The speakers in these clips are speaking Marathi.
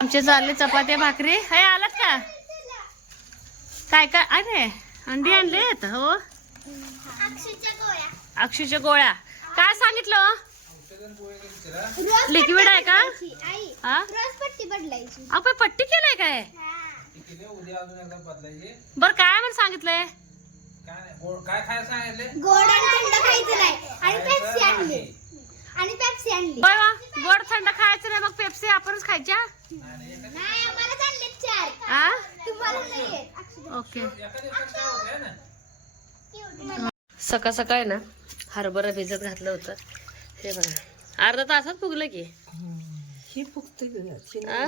आमचे चालले चपात्या भाकरी. हे आलात का? काय काय? अरे अंडी आणलेत हो? अक्षूच्या गोळ्या. काय सांगितलं? लिक्विड आहे का? आई हा? रोज पट्टी बदलायची आपण पट्टी केलंय काय? बर काय म्हणून सांगितलंय? काय खायला सांगितले गोड आणि थंड खायचं नाही आणि आणि पेप्सी आणली. बाय वा गोड थंड खायचं नाही मग पेप्सी आपणच खायच्या? नाही आम्हाला चालले चार. हा तुम्हाला नाही येत. अक्षदा. ओके. सकाळ सकाळी ना हरभरा भिजत घातलं होतं. हे बघा. अर्धा तासात फुगलं की. ही फक्त आ?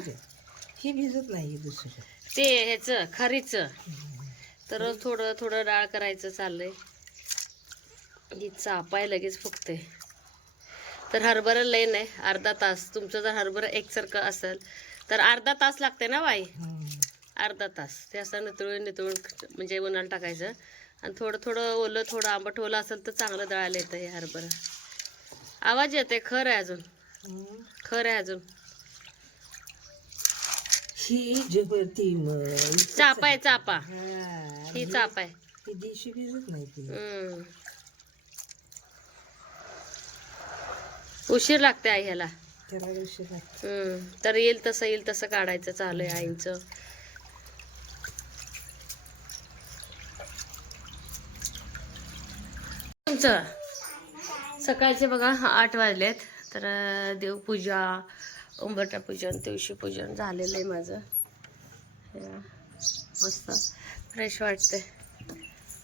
ही भिजत नाही दुसरं. ते ह्याच खरीच. तर थोडं थोडं डाळ करायचं चाललंय. ही चापाय लगेच फुगते. तर हरभरा लय नाही अर्धा तास. तुमचं जर हरभरा एकसारखं असेल तर अर्धा तास लागते ना बाई? अर्धा तास. ते असं नितळून नितळून म्हणजे उन्हाला टाकायचं. आणि थोडं थोडं ओलं थोडं आंबट ओलं असेल तर चांगलं दळायला येतं हे हरभरा. आवाज येते खर आहे अजून. खर आहे अजून. ही चापा आहे चापा. ही ही चाप आहे दिवशी भिजत नाही ती हम्म. उशीर लागते आई ह्याला. त्याला उशीर लागतो. हम्म. तर येईल तसं येईल तसं काढायचं चालू आहे आईंचं. तुमचं? सकाळचे बघा आठ वाजलेत. तर देवपूजा उंबरटा पूजन तुळशी पूजन झालेलं आहे माझं. मस्त. फ्रेश वाटते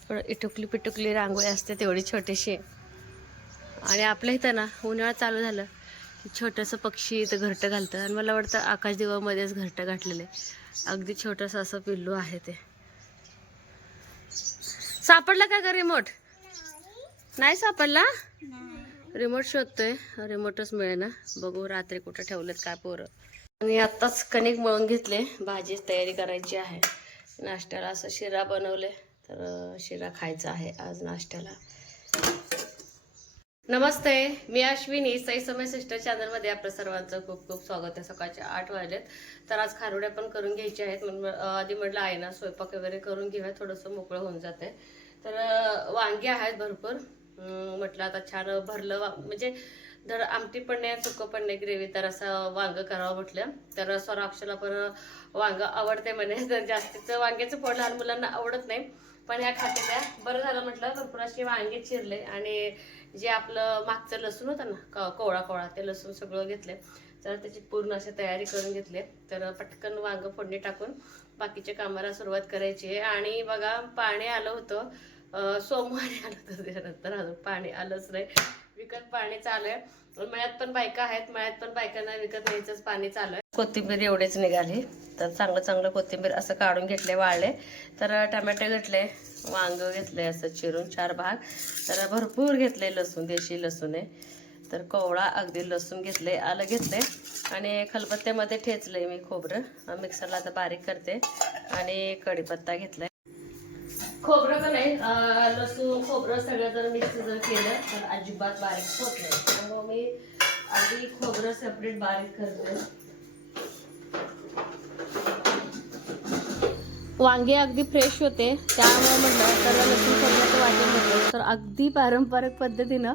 थोडं इटुकली पिटुकली रांगोळी असते तेवढी छोटीशी. आणि आपल्या इथं ना उन्हाळा चालू झालं की छोटंसं पक्षी इथं घरटं घालतं. आणि मला वाटतं आकाश दिवामध्येच घरटं घातलेलं आहे. अगदी छोटंसं असं पिल्लू आहे ते. सापडला का ग रिमोट? नाही सापडला? रिमोट शोधतोय. रिमोटच मिळेना. बघू रात्री कुठं ठेवलेत काय पोरं. आणि आत्ताच कणिक मळून घेतले. भाजीच तयारी करायची आहे. नाश्त्याला असं शिरा बनवले. तर शिरा खायचा आहे आज नाश्त्याला. नमस्ते मी अश्विनी. सई समय सिस्टर चॅनलमध्ये आपल्या सर्वांचं खूप खूप स्वागत आहे. सकाळच्या आठ वाजलेत. तर आज खारुड्या पण करून घ्यायच्या आहेत. म्हणून आधी म्हटलं आहे ना स्वयंपाक वगैरे करून घेऊया. थोडंसं मोकळं होऊन जाते. तर वांगी आहेत भरपूर. म्हटलं आता छान भरलं वा म्हणजे धड आमटी पण नाही सुकं पण नाही ग्रेव्ही तर असं वांग करावं म्हटलं. तर स्वराक्षला पण वांग आवडते म्हणे. तर जास्तीचं वांग्याचं पोळ लहान मुलांना आवडत नाही. पण ह्या खाते बरं झालं म्हटलं. भरपूर असे वांगे चिरले आणि जे आपलं मागचं लसूण होतं ना कोवळा कोवळा ते लसूण सगळं घेतलं तर त्याची पूर्ण अशी तयारी करून घेतली तर पटकन वांग फोडणी टाकून बाकीच्या कामाला सुरुवात करायची आहे. आणि बघा पाणी आलं होतं. सोमवारी आलं तर त्यानंतर. अजून पाणी आलंच नाही. विकत पाणी चालू आहे. मळ्यात पण बायका आहेत. मळ्यात पण बायकांना विकत न्यायचंच पाणी चालू आहे. कोथिंबीर एवढेच निघाली. तर चांगलं चांगलं कोथिंबीर असं काढून घेतले वाळले. तर टमॅटो घेतले. वांग घेतले असं चिरून चार भाग. तर भरपूर घेतले लसूण देशी लसूण आहे. तर कोवळा अगदी लसूण घेतले आलं घेतले. आणि खलबत्त्यामध्ये ठेचले मी खोबरं. मिक्सरला आता बारीक करते. आणि कढीपत्ता घेतलाय. खोबरं पण आहे. लसूण खोबरं सगळं जर मिक्स जर केलं तर अजिबात बारीक होत नाही. त्यामुळे मी आधी खोबरं सेपरेट बारीक करते. वांगे अगदी फ्रेश होते. त्यामुळे म्हटलं तर लसूण खोबऱ्याचं वाटण होतं तर अगदी पारंपरिक पद्धतीनं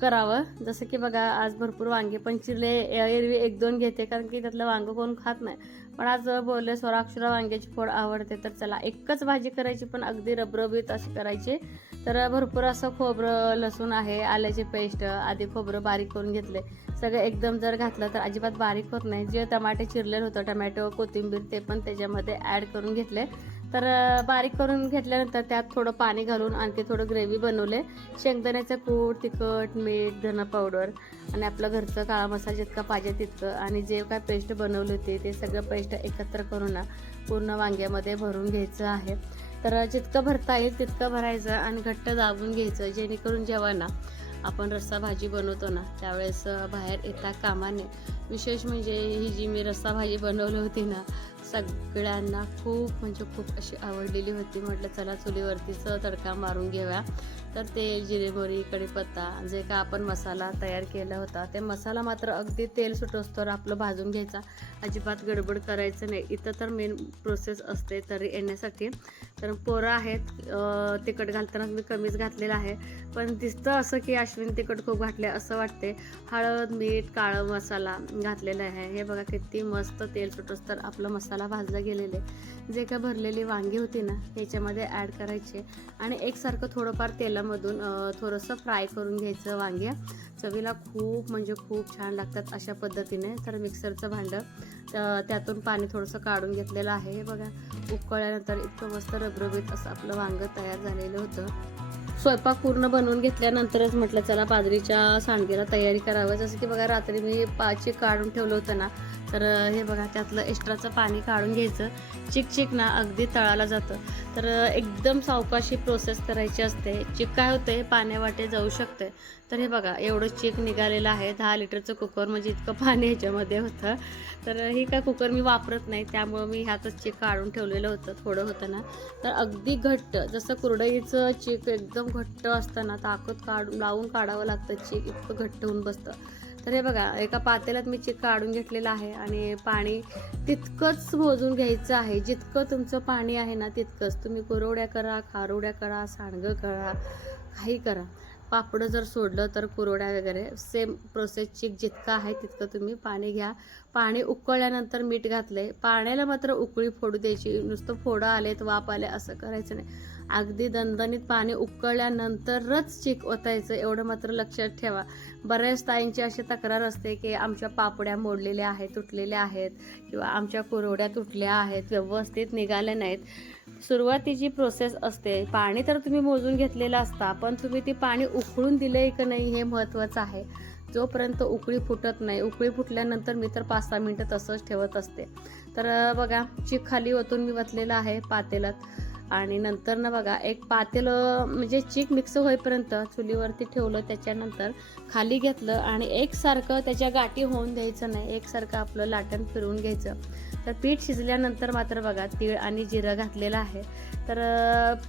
करावं. जसं की बघा आज भरपूर वांगे पण चिरले. एरवी एक दोन घेते कारण की त्यातलं वांगं कोण खात नाही. पण आज बोलले स्वराक्षरा वांग्याची फोड आवडते तर चला एकच भाजी करायची पण अगदी रबरबीत अशी करायची. तर भरपूर असं खोबरं लसूण आहे आल्याची पेस्ट आधी खोबरं बारीक करून घेतले. सगळं एकदम जर घातलं तर अजिबात बारीक होत नाही. जे टमाटे चिरलेलं होतं टमॅटो कोथिंबीर ते पण त्याच्यामध्ये ॲड करून घेतले. तर बारीक करून घेतल्यानंतर त्यात थोडं पाणी घालून आणखी थोडं ग्रेव्ही बनवले. शेंगदाण्याचं कूट तिखट मीठ धना पावडर आणि आपलं घरचं काळा मसाला जितका पाहिजे तितकं. आणि जे काय पेस्ट बनवली होती ते सगळं पेस्ट एकत्र करून ना पूर्ण वांग्यामध्ये भरून घ्यायचं आहे. तर जितकं भरता येईल तितकं भरायचं आणि घट्ट दाबून घ्यायचं जेणेकरून जेव्हा ना आपण रस्सा भाजी बनवतो ना त्यावेळेस बाहेर येता कामाने विशेष म्हणजे ही जी मी रस्सा भाजी बनवली होती ना सगळ्यांना खूप म्हणजे खूप अशी आवडलेली होती. म्हटलं चला चुलीवरतीच तडका मारून घेऊया. तर ते जिरेमोरी कढीपत्ता जे का आपण मसाला तयार केला होता ते मसाला मात्र अगदी तेल सुटोस्तोवर आपलं भाजून घ्यायचा. अजिबात गडबड करायचं नाही. इथं तर मेन प्रोसेस असते तरी येण्यासाठी. तर पोरं आहेत तिखट घालताना मी कमीच घातलेलं आहे. पण दिसतं असं की अश्विन तिखट खूप घातले असं वाटते हळद मीठ काळं मसाला घातलेला आहे. हे बघा किती मस्त तेल सुटोस्तर आपला मसाला भाजला गेलेले. जे काय भरलेली वांगी होती ना ह्याच्यामध्ये ॲड करायचे. आणि एकसारखं थोडंफार तेलामधून थोडंसं फ्राय करून घ्यायचं वांगे चवीला खूप म्हणजे खूप छान लागतात अशा पद्धतीने. तर मिक्सरचं भांडं त्यातून पाणी थोडंसं काढून घेतलेलं आहे. हे बघा उकळल्यानंतर इतकं मस्त रबरबीत असं आपलं वांगं तयार झालेलं होतं. स्वयंपाक पूर्ण बनवून घेतल्यानंतरच म्हटलं चला बाजरीच्या सांडगेला तयारी करावं. जसं की बघा रात्री मी पाची काढून ठेवलं होतं ना तर हे बघा त्यातलं एक्स्ट्राचं पाणी काढून घ्यायचं. चिकचिक चिक ना अगदी तळाला जातं. तर एकदम सावकाशी प्रोसेस करायची असते. चिक काय होते पाण्यावाटे जाऊ शकते. तर हे बघा एवढं चिक निघालेलं आहे. दहा लिटरचं कुकर म्हणजे इतकं पाणी ह्याच्यामध्ये होतं. तर ही काय कुकर मी वापरत नाही. त्यामुळं मी ह्यातच चिक काढून ठेवलेलं होतं थोडं होतं ना तर अगदी घट्ट जसं कुरडईचं चिक एकदम घट्ट असतं ना ताकद काढून लावून काढावं लागतं चिक इतकं घट्ट होऊन बसतं. तर हे बघा एका पातेल्यात मी चिक काढून घेतलेलं आहे आणि पाणी तितकंच मोजून घ्यायचं आहे. जितकं तुमचं पाणी आहे ना तितकंच. तुम्ही कुरवड्या करा खारोड्या करा सांडगं करा काही करा. पापडं जर सोडलं तर कुरवड्या वगैरे सेम प्रोसेस चिक जितकं आहे तितकं तुम्ही पाणी घ्या. पाणी उकळल्यानंतर मीठ घातले पाण्याला मात्र उकळी फोडू द्यायची. नुसतं फोडं आलेत वाप आले असं करायचं नाही. अगदी दणदणीत पाणी उकळल्यानंतरच चीक ओतायचं एवढं मात्र लक्षात ठेवा. बऱ्याच ताईंची अशी तक्रार असते की आमच्या पापड्या मोडलेल्या आहेत तुटलेल्या आहेत किंवा आमच्या कुरवड्या तुटल्या आहेत व्यवस्थित निघाल्या नाहीत. सुरुवातीची प्रोसेस असते. पाणी तर तुम्ही मोजून घेतलेलं असता पण तुम्ही ती पाणी उकळून दिलंय का नाही हे महत्त्वाचं आहे. जोपर्यंत उकळी फुटत नाही उकळी फुटल्यानंतर मी तर पाच सहा मिनटं तसंच ठेवत असते. तर बघा चिक खाली ओतून मी वतलेलं आहे पातेलात आणि नंतर ना बघा एक पातेलं म्हणजे चिक मिक्स होईपर्यंत चुलीवरती ठेवलं त्याच्यानंतर खाली घेतलं आणि एकसारखं त्याच्या गाठी होऊन द्यायचं नाही. एकसारखं आपलं लाटण फिरवून घ्यायचं. तर पीठ शिजल्यानंतर मात्र बघा तीळ आणि जिरं घातलेलं आहे. तर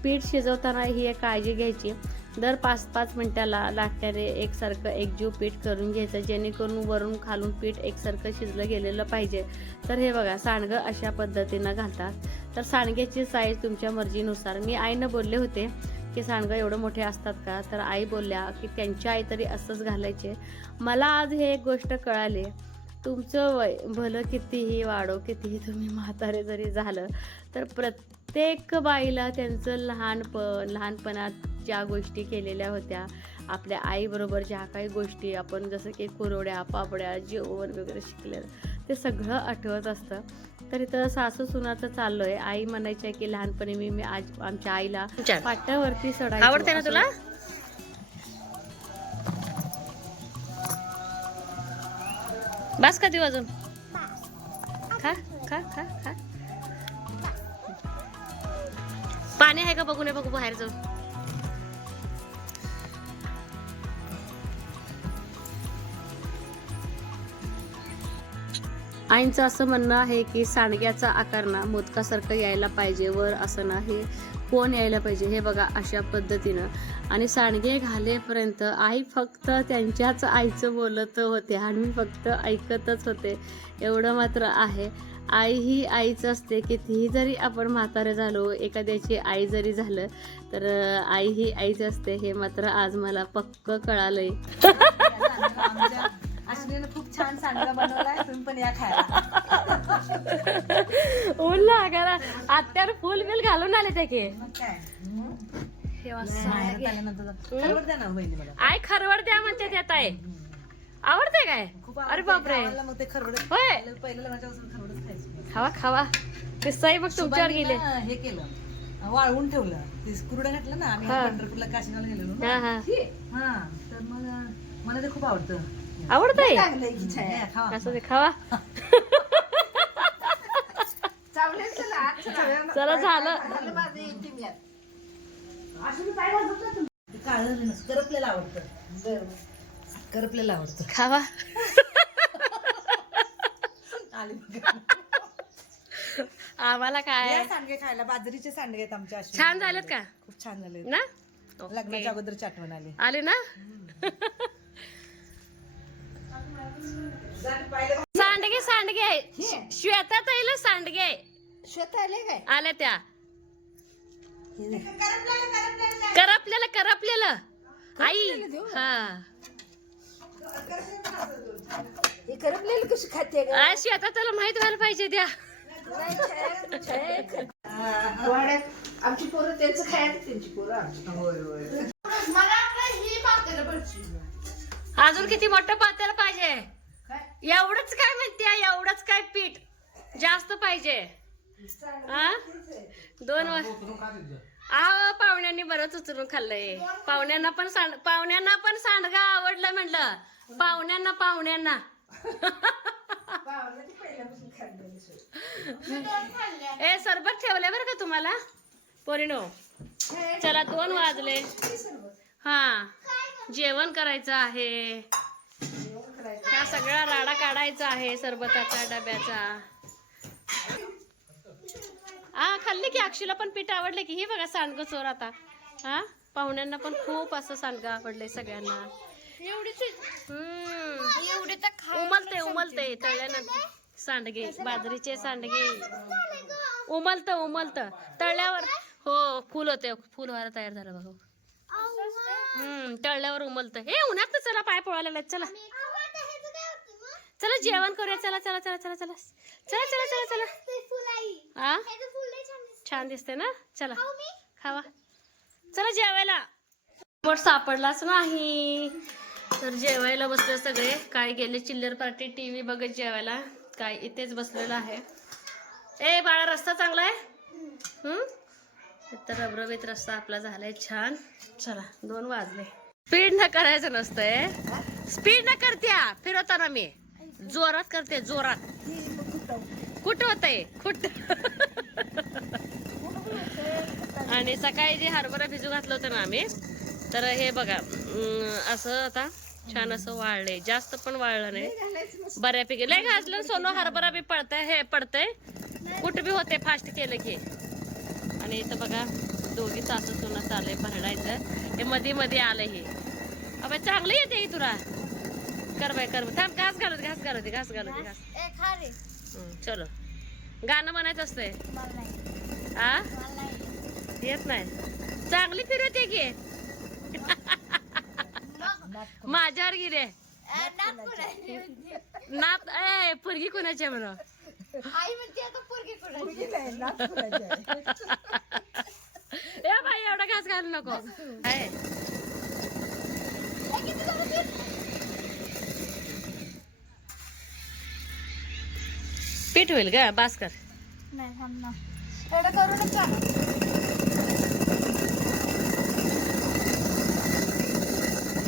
पीठ शिजवताना ही एक काळजी घ्यायची. दर पाच पाच मिनिटाला लाटण्याने एकसारखं एकजीव पीठ करून घ्यायचं जेणेकरून वरून खालून पीठ एकसारखं शिजलं गेलेलं पाहिजे. तर हे बघा सांडगं अशा पद्धतीनं घालतात. तर सांडग्याची साईज तुमच्या मर्जीनुसार. मी आईनं बोलले होते की सांडगं एवढं मोठे असतात का? तर आई बोलल्या की त्यांच्या आई तरी असंच घालायचे. मला आज हे एक गोष्ट कळाली. तुमचं वय भलं कितीही वाढो कितीही तुम्ही म्हातारे जरी झालं तर प्रत्येक बाईला त्यांचं लहानपण लहानपणात ज्या गोष्टी केलेल्या होत्या आपल्या आईबरोबर ज्या काही गोष्टी आपण जसं की कुरवड्या पापड्या जेवण वगैरे शिकलेलं ते सगळं आठवत असतं. तर इथं सासू सुनाचं चाललोय. आई म्हणायच्या की लहानपणी मी मी आज आमच्या आईला पाट्यावरती चढायचो. आवडते ना तुला? बस का देऊ अजून? खा खा खा खा. पाणी आहे का बघू नये बघू बाहेर जाऊ आईंचं असं म्हणणं आहे की सांडग्याचा आकार ना मोदकासारखं यायला पाहिजे वर असं ना हे कोण यायला पाहिजे हे बघा अशा पद्धतीनं. आणि सांडगे घालेपर्यंत आई फक्त त्यांच्याच आईचं बोलत होते आणि मी फक्त ऐकतच होते. एवढं मात्र आहे. आई ही आईच असते कितीही जरी आपण म्हातारे झालो एखाद्याची आई जरी झालं तर आई ही आईच असते हे मात्र आज मला पक्क कळालंय. खूप छान सांडगा बनवलाय तुम्ही पण या खायला. ऊन लागायला. आत्यावर फुल बिल घालून आले ते की. हे आय खरवड द्या म्हणते त्यात आहे आवडते काय? खूप अरे बापरे. आवडतं. मग ते खरवड होय. पहिलं लग्नाच्यापासून खरवडच खायची. खावा खावा. ते सई बघ तुमच्यावर गेले सुबाईनं हे केलं. वाळवून ठेवलं. ते कुरडं घातलं ना आम्ही हा. पंढरपूरला काशीनाला गेलेलो ना. हा हा. हा. तर मग मला ते खूप आवडतं. आवडतंय. हे, खावा. असं ते खावा. चला. झालं. काळं. करपलेलं आवडतं. करपलेलं आवडतं. खावा. आम्हाला काय? सांडगे खायला बाजरीचे सांडगे आहेत आमच्या. छान झालेत का? खूप छान झाले ना. लग्नाच्या अगोदरची आठवण आली. आले ना? सांडगे सांडगे. श्वेता ताईला सांडगे. स्वतः आले काय? आल्या त्या. करपलेलं करपलेलं. आई हा. हे करपलेलं कशी खाते ग? आ, श्वेता त्याला माहीत व्हायला पाहिजे त्या वाड्यात आमची पोरं त्यांचं खायचं त्यांची पोरं आमची. ही अजून किती मोठं पातेलं पाहिजे? एवढंच काय म्हणते एवढंच काय पीठ जास्त पाहिजे. आ? दोन आ पाहुण्यांनी बरंच उचलून खाल्लंय. पाहुण्यांना पण सांड पाहुण्यांना पण सांडगा आवडलं म्हणलं. पाहुण्यांना पाहुण्यांना. ए सरबत ठेवले बरं का तुम्हाला? पोरीनो चला दोन वाजले. हा जेवण करायचं आहे. हा सगळा राडा काढायचा आहे सरबताचा डब्याचा. हा खाल्ली की अक्षीला पण पीठ आवडले की? हे बघा सांडगं चोर आता. हा पाहुण्यांना पण खूप असं सांडगं आवडलंय सगळ्यांना. एवढे उमलते उमलते तळल्यानंतर. सांडगे बाजरीचे सांडगे. उमलत उमलत. तळल्यावर हो फुल होते. फुल व्हायला तयार झालं बघा. हम्म तळल्यावर उमलत. हे उन्हात चला पाय पोळायला चला. चला जेवण करूया. चला चला चला चला चला. चला चला चला चला. हा छान दिसते ना? चला. खावा. चला जेवायला. पोट सापडलाच नाही. तर जेवायला बसले सगळे. काय गेले चिल्लर पार्टी टीव्ही बघत जेवायला. काय इथेच बसलेलं आहे. ए बाळा रस्ता चांगला आहे? हम्म तर रबरबीत रस्ता आपला झालाय छान. चला दोन वाजले. स्पीड न करायचं नसतंय. स्पीड न करत्या फिरवताना मी. जोरात करते जोरात. कुठं होतंय? कुठ? आणि सकाळी जे हरभरा भिजू घातलं होतं ना आम्ही तर हे बघा असं आता छान असं वाळलंय. जास्त पण वाळलं नाही. बऱ्यापैकी लय घासलं सोनं हरभरा बी पडतंय हे पडतंय. कुठं बी होते फास्ट केलं की. आणि इथं बघा दोघी सासू सुना चाललंय भरडायचं हे मध्ये मध्ये आलं हे. अबे चांगलं येते ही तुला. कर बाय कर. थांब घास घालत घास घालत घास घालत घास. हं, चलो. गाणं म्हणायचं असतंय. आ? येत नाही. चांगली फिरवते की? माझ्यावर गिरे नात ए पुरगी कोणाची आहे म्हणा? आई म्हणते आता पोरगी कुठे मुलगी नाही, नात मुलाची आहे. ए बाई एवढा घास घालू नको. आहे पीठ होईल का बास कर. नाही थांब ना. एवढं करूनच जा.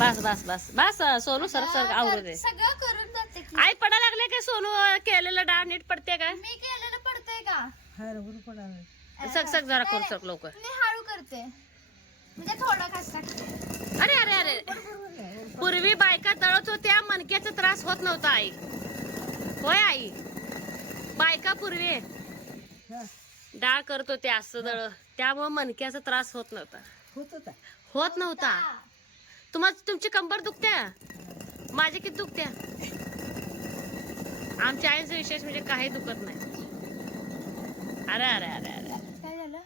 बास बास बास. बास सोनू सर सर आवरू दे. सगळं करून जाते की. आई पडा लागले काय सोनू? केलेलं डाळ नीट पडते काय मी केलेलं पडतंय का? हरभरा पडावे. सक सक जरा करू सक लवकर. मी हळू करते. म्हणजे थोडा खास टाकते अरे अरे अरे. पूर्वी बायका तळत होत्या मणक्याचा त्रास होत नव्हता आई. होय आई? बायका पूर्वी डाळ करत होते असं दळ त्यामुळे मणक्याचा त्रास होत नव्हता. होत होता. होत नव्हता. तुम्हाला तुमची कंबर दुखत्या? माझी किती दुखत्या? आमच्या आईचं विशेष म्हणजे काही दुखत नाही. अरे अरे अरे अरे. काय झालं?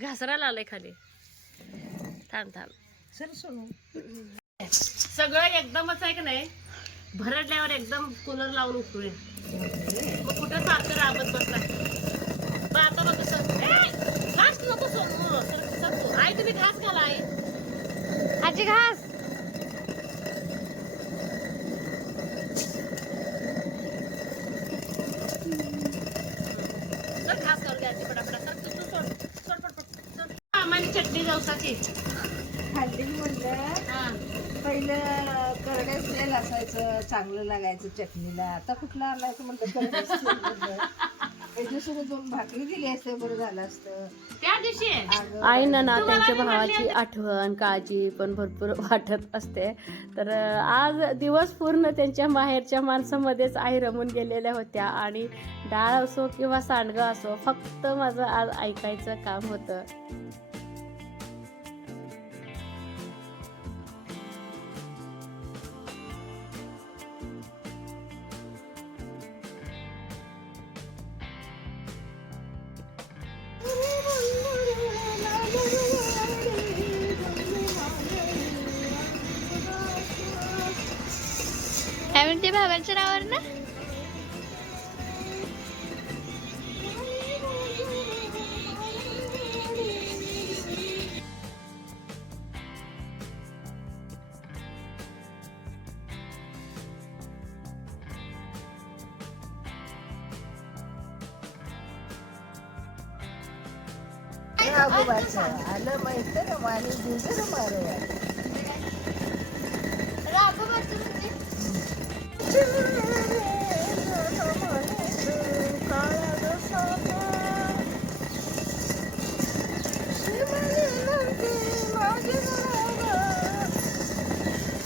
घासरा लावलंय खाली. थांब थांब. सोनू सगळं एकदमच आहे की नाही? भरडल्यावर एकदम कूलर लावून उकळूया. मग कुठं सारखं राबत बसलाय? मग आता बघ ए, घास नको सोडू. Sir sir. आई तुम्ही घास घाला आई. आजी घास सर घास घालू द्या आजी पटापटा सर तू तू सोड सोड पट पट सोड चटणी जवसाची. खाल्ली म्हणलं हा. पहिलं करडेच तेल असायचं चांगलं लागायचं चटणीला. आता कुठलं आणायचं म्हणलं. त्याच्यासोबत दोन भाकरी दिली असते बरं झालं असतं. त्या दिवशी. अगं, आईनं ना त्यांच्या भावाची आठवण काळजी पण भरपूर वाटत असते. तर आज दिवस पूर्ण त्यांच्या माहेरच्या माणसामध्येच आई रमून गेलेल्या होत्या आणि डाळ असो किंवा सांडगं असो फक्त माझं आज ऐकायचं काम होतं. काय म्हणते भावाच्या नावावर ना? आलं माहीत ना माने गुजर मारवा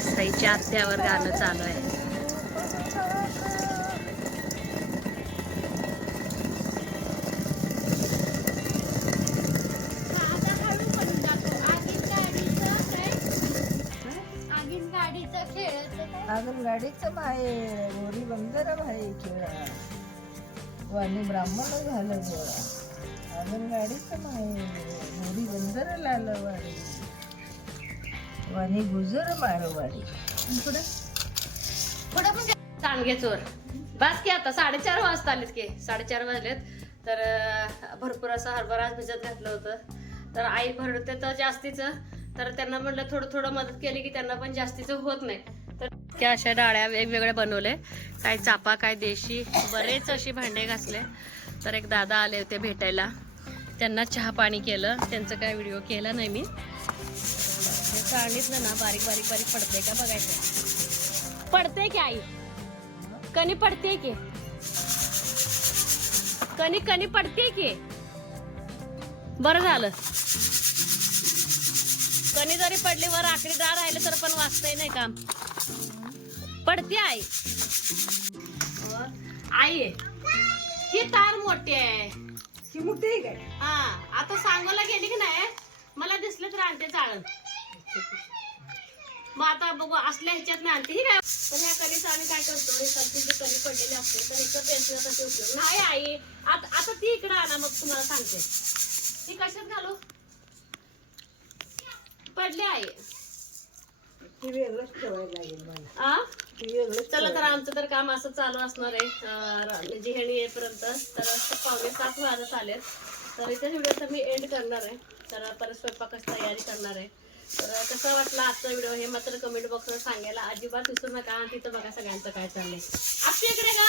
साईच्या आत्यावर गाणं चालू आहे. खेळत अगं गाडीचं माये गोरी बंदर भाई खेळा. वाणी ब्राह्मण झालं गोळा. अगं माये गोरी बंदर लाल वाडी वाणी गुजर मारवाडी म्हणजे सांडगे चोर. बास की आता साडेचार वाजता आलेत की. साडेचार वाजलेत. तर भरपूर असं हरभरा भिजत घातलं होतं. तर आई भरते तर जास्तीचं. तर त्यांना म्हटलं थोडं थोडं मदत केली की त्यांना पण जास्तीचं होत नाही. तर त्या अशा डाळ्या वेगवेगळ्या बनवले. काय चापा काय देशी बरेच अशी भांडे घासले. तर एक दादा आले होते भेटायला. त्यांना चहा पाणी केलं. त्यांचं काय व्हिडिओ केला नाही मी. सांगितलं ना बारीक बारीक बारीक पडते का बघायचं? पडते की आई? कणी पडते की? कणी कणी पडते की? बरं झालं. कणी जरी पडली वर आखरी दार राहिलं तर पण वाचतंय नाही काम पडते आई. आई ही तार मोठी आहे. ही मोठी आहे काय? हा आता सांगोला गेली की नाही मला दिसलं तर आणते चाळण. मग आता बघू असल्या ह्याच्यात नाही आणते. ही काय? पण ह्या कणीचं आम्ही काय करतो? हे जी कणी पडलेली असते तर इकडं पेन्सिलसाठी उपयोग नाही. आई आता आता ती इकडं आणा मग तुम्हाला सांगते. ती कशात घालू? पडली आई ती वेगळंच ठेवायला लागेल मला. आ? ती वेगळंच चला तर आमचं तर काम असं चालू असणार आहे. म्हणजे हेणी येईपर्यंत. तर पावणे सात वाजत आलेत. तर इथे व्हिडिओचा मी एंड करणार आहे. तर परत स्वयंपाकाची तयारी करणार आहे. तर कसा वाटला आजचा व्हिडिओ हे मात्र कमेंट बॉक्सवर सांगायला अजिबात विसरू नका. आणि तिथं बघा सगळ्यांचं काय चाललंय. आपल्या इकडे का?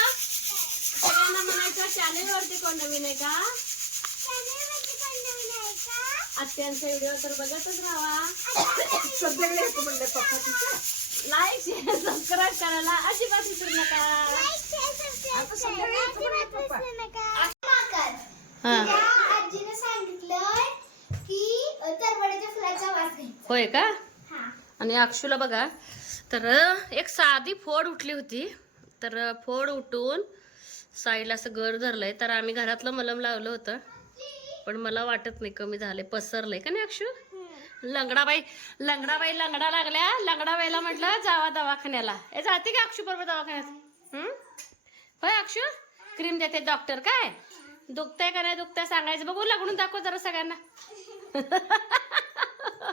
सगळ्यांना म्हणायचं चॅनेलवरती कोण नवीन आहे का? आत्यांचा व्हिडिओ तर बघतच राहा. येतो म्हणलं पप्पा तिच्या लाईक शेअर सबस्क्राईब करायला अजिबात विसरू नका. हा. आजीने सांगितलं की तरवड्याच्या फुलाचा वास होय का? हा. आणि अक्षूला बघा तर एक साधी फोड उठली होती. तर फोड उठून साईडला असं गर धरलंय. तर आम्ही घरातलं मलम लावलं होतं. पण मला वाटत नाही कमी झाले. पसरलंय का नाही अक्षू? लंगडाबाई लंगडाबाई लंगडा लागल्या. लंगडाबाईला म्हटलं जावा दवाखान्याला. ए जाते का अक्षू बरोबर दवाखान्यात? हं? होय अक्षू? क्रीम देते डॉक्टर काय? दुखतंय का नाही दुखतंय सांगायचं. बघू लागून दाखव जरा सगळ्यांना.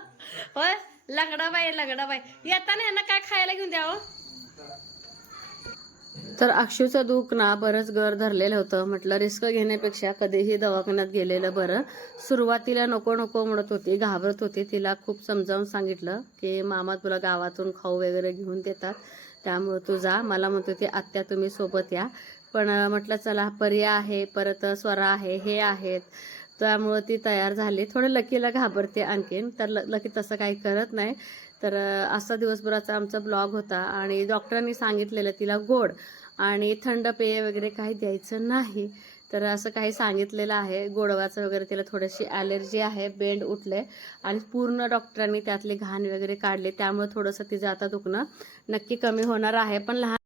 होय? लंगडाबाई लंगडाबाई. येताना यांना काय खायला घेऊन द्यावं तर अक्षूचं दुःख ना बरंच गर धरलेलं होतं. म्हटलं रिस्क घेण्यापेक्षा कधीही दवाखान्यात गेलेलं बरं. सुरुवातीला नको नको म्हणत होती घाबरत होती. तिला खूप समजावून सांगितलं की मामा तुला गावातून खाऊ वगैरे घेऊन देतात. त्यामुळं तू जा. मला म्हणत होती आत्या तुम्ही सोबत या. पण म्हटलं चला पर्या आहे. परत स्वरा आहे हे आहेत. त्यामुळं ती तयार झाली. थोडं लकीला घाबरते आणखीन तर ल लकी तसं काही करत नाही. तर असा दिवसभराचा आमचा ब्लॉग होता आणि डॉक्टरांनी सांगितलेलं तिला गोड आणि थंड पेय वगैरे काही द्यायचं नाही. तर असं काही सांगितलेलं आहे. गोडवाचं वगैरे तिला थोडीशी ॲलर्जी आहे. बेंड उठले. आणि पूर्ण डॉक्टरांनी त्यातले घाण वगैरे काढले. त्यामुळे थोडंसं तिचं आता दुखणं नक्की कमी होणार आहे. पण लहान